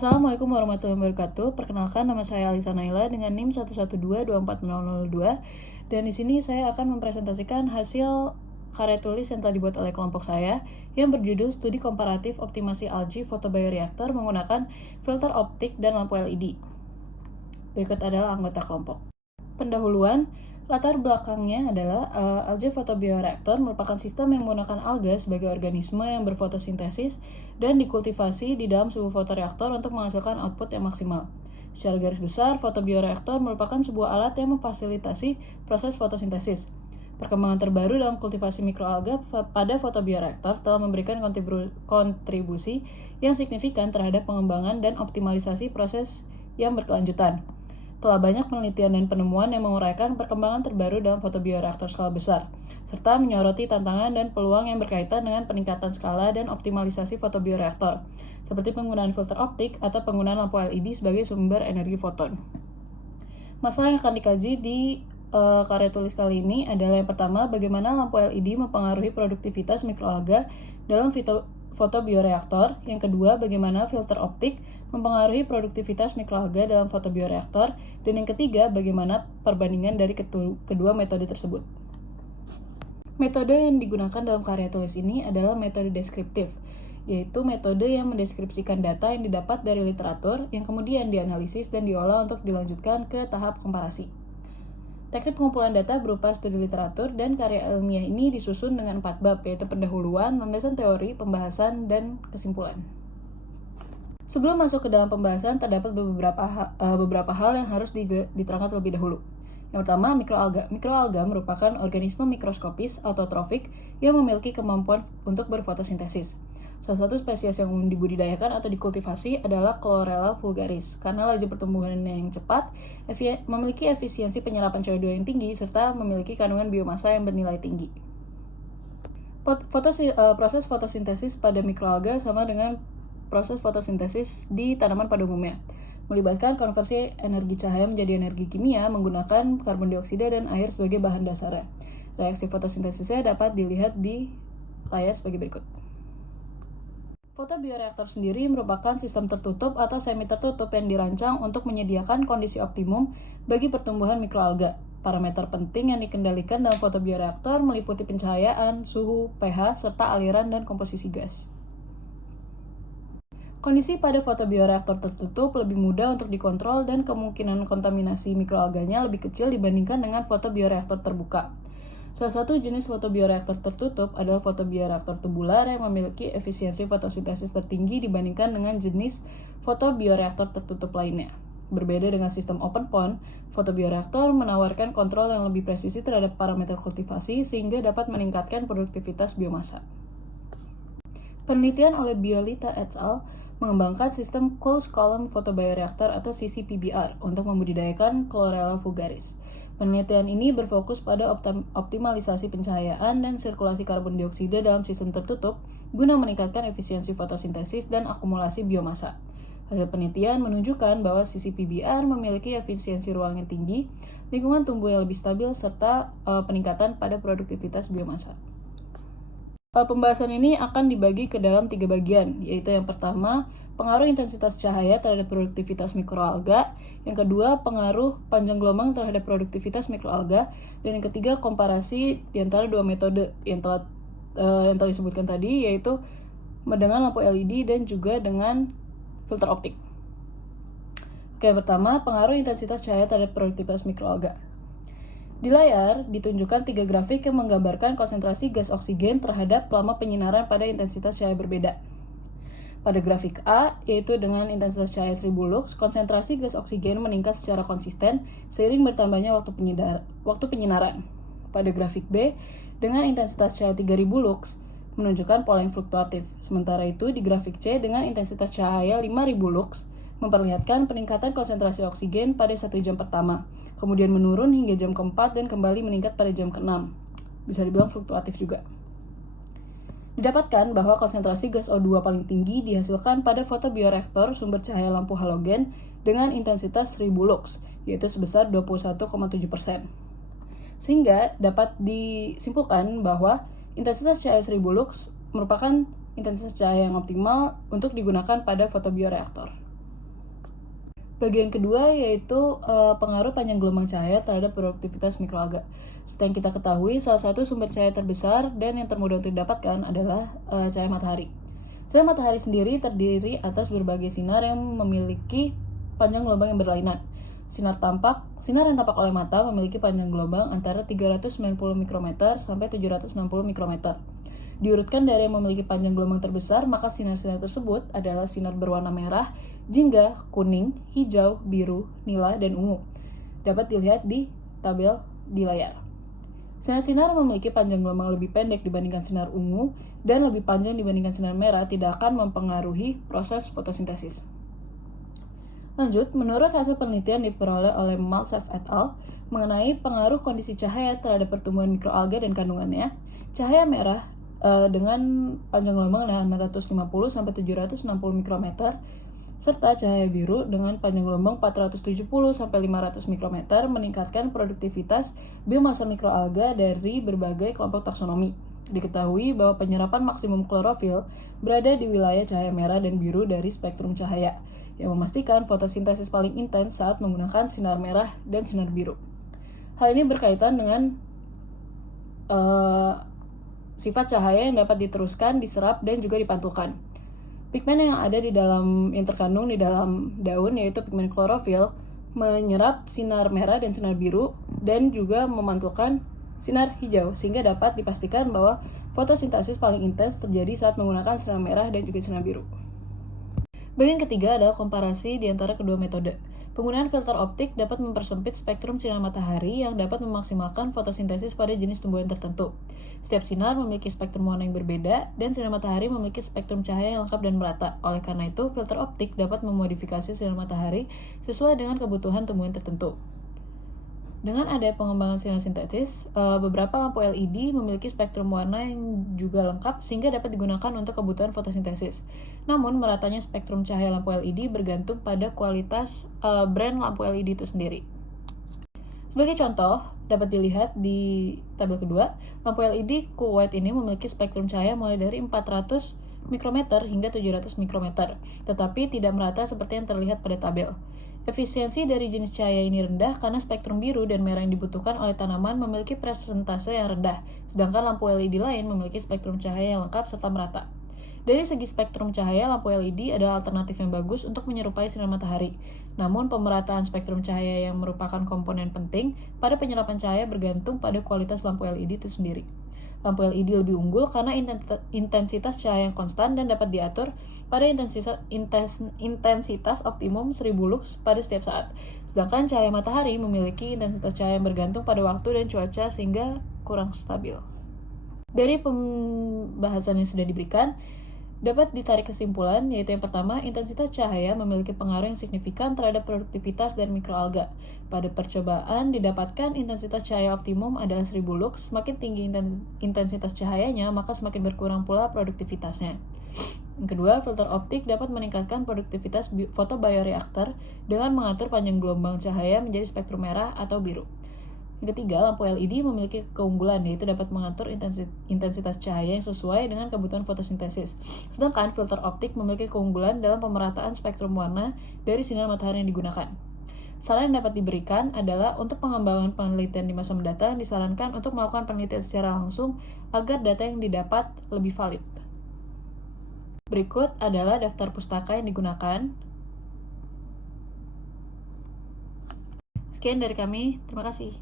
Assalamualaikum warahmatullahi wabarakatuh. Perkenalkan, nama saya Alisa Naila dengan NIM 112240002 dan di sini saya akan mempresentasikan hasil karya tulis yang telah dibuat oleh kelompok saya yang berjudul Studi Komparatif Optimasi Algae Photobioreactor menggunakan filter optik dan lampu LED. Berikut adalah anggota kelompok. Pendahuluan, latar belakangnya adalah algae photobioreactor merupakan sistem yang menggunakan alga sebagai organisme yang berfotosintesis dan dikultivasi di dalam sebuah fotoreaktor untuk menghasilkan output yang maksimal. Secara garis besar, photobioreactor merupakan sebuah alat yang memfasilitasi proses fotosintesis. Perkembangan terbaru dalam kultivasi mikroalga pada photobioreactor telah memberikan kontribusi yang signifikan terhadap pengembangan dan optimalisasi proses yang berkelanjutan. Telah banyak penelitian dan penemuan yang menguraikan perkembangan terbaru dalam photobioreactor skala besar, serta menyoroti tantangan dan peluang yang berkaitan dengan peningkatan skala dan optimalisasi photobioreactor, seperti penggunaan filter optik atau penggunaan lampu LED sebagai sumber energi foton. Masalah yang akan dikaji di karya tulis kali ini adalah yang pertama, bagaimana lampu LED mempengaruhi produktivitas mikroalga dalam photobioreactor. Yang kedua, bagaimana filter optik mempengaruhi produktivitas mikroalga dalam photobioreactor. Dan yang ketiga, bagaimana perbandingan dari kedua metode tersebut. Metode yang digunakan dalam karya tulis ini adalah metode deskriptif, yaitu metode yang mendeskripsikan data yang didapat dari literatur yang kemudian dianalisis dan diolah untuk dilanjutkan ke tahap komparasi. Teknik pengumpulan data berupa studi literatur dan karya ilmiah ini disusun dengan 4 bab, yaitu pendahuluan, landasan teori, pembahasan, dan kesimpulan. Sebelum masuk ke dalam pembahasan, terdapat beberapa hal yang harus diterangkan terlebih dahulu. Yang pertama, mikroalga. Mikroalga merupakan organisme mikroskopis autotrofik yang memiliki kemampuan untuk berfotosintesis. Salah satu spesies yang dibudidayakan atau dikultivasi adalah Chlorella vulgaris, karena laju pertumbuhannya yang cepat, memiliki efisiensi penyerapan CO2 yang tinggi, serta memiliki kandungan biomassa yang bernilai tinggi. Proses fotosintesis pada mikroalga sama dengan proses fotosintesis di tanaman pada umumnya, melibatkan konversi energi cahaya menjadi energi kimia menggunakan karbon dioksida dan air sebagai bahan dasarnya. Reaksi fotosintesisnya dapat dilihat di layar sebagai berikut. Photobioreactor sendiri merupakan sistem tertutup atau semi-tertutup yang dirancang untuk menyediakan kondisi optimum bagi pertumbuhan mikroalga. Parameter penting yang dikendalikan dalam photobioreactor meliputi pencahayaan, suhu, pH, serta aliran dan komposisi gas. Kondisi pada photobioreactor tertutup lebih mudah untuk dikontrol dan kemungkinan kontaminasi mikroalganya lebih kecil dibandingkan dengan photobioreactor terbuka. Salah satu jenis photobioreactor tertutup adalah photobioreactor tubular yang memiliki efisiensi fotosintesis tertinggi dibandingkan dengan jenis photobioreactor tertutup lainnya. Berbeda dengan sistem open pond, photobioreactor menawarkan kontrol yang lebih presisi terhadap parameter kultivasi sehingga dapat meningkatkan produktivitas biomassa. Penelitian oleh Biolita et al. Mengembangkan sistem closed column photobioreactor atau CCPBR untuk membudidayakan Chlorella vulgaris. Penelitian ini berfokus pada optimalisasi pencahayaan dan sirkulasi karbon dioksida dalam sistem tertutup guna meningkatkan efisiensi fotosintesis dan akumulasi biomassa. Hasil penelitian menunjukkan bahwa CCPBR memiliki efisiensi ruang yang tinggi, lingkungan tumbuh yang lebih stabil, serta peningkatan pada produktivitas biomassa. Pembahasan ini akan dibagi ke dalam 3 bagian, yaitu yang pertama, pengaruh intensitas cahaya terhadap produktivitas mikroalga, yang kedua, pengaruh panjang gelombang terhadap produktivitas mikroalga, dan yang ketiga, komparasi di antara dua metode yang telah disebutkan tadi, yaitu dengan lampu LED dan juga dengan filter optik. Oke, yang pertama, pengaruh intensitas cahaya terhadap produktivitas mikroalga. Di layar ditunjukkan 3 grafik yang menggambarkan konsentrasi gas oksigen terhadap lama penyinaran pada intensitas cahaya berbeda. Pada grafik A, yaitu dengan intensitas cahaya 1000 lux, konsentrasi gas oksigen meningkat secara konsisten seiring bertambahnya waktu penyinaran. Pada grafik B, dengan intensitas cahaya 3000 lux, menunjukkan pola yang fluktuatif. Sementara itu, di grafik C dengan intensitas cahaya 5000 lux, memperlihatkan peningkatan konsentrasi oksigen pada 1 jam pertama, kemudian menurun hingga jam ke-4 dan kembali meningkat pada jam ke-6. Bisa dibilang fluktuatif juga. Didapatkan bahwa konsentrasi gas O2 paling tinggi dihasilkan pada photobioreactor sumber cahaya lampu halogen dengan intensitas 1000 lux, yaitu sebesar 21,7%. Sehingga dapat disimpulkan bahwa intensitas cahaya 1000 lux merupakan intensitas cahaya yang optimal untuk digunakan pada photobioreactor. Bagian kedua yaitu pengaruh panjang gelombang cahaya terhadap produktivitas mikroalga. Seperti yang kita ketahui, salah satu sumber cahaya terbesar dan yang termudah untuk didapatkan adalah cahaya matahari. Cahaya matahari sendiri terdiri atas berbagai sinar yang memiliki panjang gelombang yang berlainan. Sinar yang tampak oleh mata memiliki panjang gelombang antara 390 mikrometer sampai 760 mikrometer. Diurutkan dari yang memiliki panjang gelombang terbesar, maka sinar-sinar tersebut adalah sinar berwarna merah, jingga, kuning, hijau, biru, nila, dan ungu. Dapat dilihat di tabel di layar. Sinar-sinar memiliki panjang gelombang lebih pendek dibandingkan sinar ungu dan lebih panjang dibandingkan sinar merah tidak akan mempengaruhi proses fotosintesis. Lanjut, menurut hasil penelitian diperoleh oleh Maltsev et al. Mengenai pengaruh kondisi cahaya terhadap pertumbuhan mikroalga dan kandungannya, cahaya merah dengan panjang gelombang 650 sampai 760 mikrometer serta cahaya biru dengan panjang gelombang 470 sampai 500 mikrometer meningkatkan produktivitas biomasa mikroalga dari berbagai kelompok taksonomi. Diketahui bahwa penyerapan maksimum klorofil berada di wilayah cahaya merah dan biru dari spektrum cahaya, yang memastikan fotosintesis paling intens saat menggunakan sinar merah dan sinar biru. Hal ini berkaitan dengan sifat cahaya yang dapat diteruskan, diserap, dan juga dipantulkan. Pigmen yang terkandung di dalam daun, yaitu pigmen klorofil, menyerap sinar merah dan sinar biru, dan juga memantulkan sinar hijau, sehingga dapat dipastikan bahwa fotosintesis paling intens terjadi saat menggunakan sinar merah dan juga sinar biru. Bagian ketiga adalah komparasi di antara kedua metode. Penggunaan filter optik dapat mempersempit spektrum sinar matahari yang dapat memaksimalkan fotosintesis pada jenis tumbuhan tertentu. Setiap sinar memiliki spektrum warna yang berbeda, dan sinar matahari memiliki spektrum cahaya yang lengkap dan merata. Oleh karena itu, filter optik dapat memodifikasi sinar matahari sesuai dengan kebutuhan tumbuhan tertentu. Dengan adanya pengembangan sinar sintetis, beberapa lampu LED memiliki spektrum warna yang juga lengkap sehingga dapat digunakan untuk kebutuhan fotosintesis. Namun, meratanya spektrum cahaya lampu LED bergantung pada kualitas brand lampu LED itu sendiri. Sebagai contoh, dapat dilihat di tabel kedua, lampu LED cool white ini memiliki spektrum cahaya mulai dari 400 mikrometer hingga 700 mikrometer, tetapi tidak merata seperti yang terlihat pada tabel. Efisiensi dari jenis cahaya ini rendah karena spektrum biru dan merah yang dibutuhkan oleh tanaman memiliki persentase yang rendah, sedangkan lampu LED lain memiliki spektrum cahaya yang lengkap serta merata. Dari segi spektrum cahaya, lampu LED adalah alternatif yang bagus untuk menyerupai sinar matahari. Namun, pemerataan spektrum cahaya yang merupakan komponen penting pada penyerapan cahaya bergantung pada kualitas lampu LED itu sendiri. Lampu LED lebih unggul karena intensitas cahaya yang konstan dan dapat diatur pada intensitas optimum 1000 lux pada setiap saat. Sedangkan cahaya matahari memiliki intensitas cahaya yang bergantung pada waktu dan cuaca sehingga kurang stabil. Dari pembahasan yang sudah diberikan, dapat ditarik kesimpulan, yaitu yang pertama, intensitas cahaya memiliki pengaruh yang signifikan terhadap produktivitas dari mikroalga. Pada percobaan, didapatkan intensitas cahaya optimum adalah 1000 lux. Semakin tinggi intensitas cahayanya, maka semakin berkurang pula produktivitasnya. Yang kedua, filter optik dapat meningkatkan produktivitas fotobioreaktor dengan mengatur panjang gelombang cahaya menjadi spektrum merah atau biru. Yang ketiga, lampu LED memiliki keunggulan, yaitu dapat mengatur intensitas cahaya yang sesuai dengan kebutuhan fotosintesis. Sedangkan filter optik memiliki keunggulan dalam pemerataan spektrum warna dari sinar matahari yang digunakan. Saran yang dapat diberikan adalah untuk pengembangan penelitian di masa mendatang disarankan untuk melakukan penelitian secara langsung agar data yang didapat lebih valid. Berikut adalah daftar pustaka yang digunakan. Sekian dari kami, terima kasih.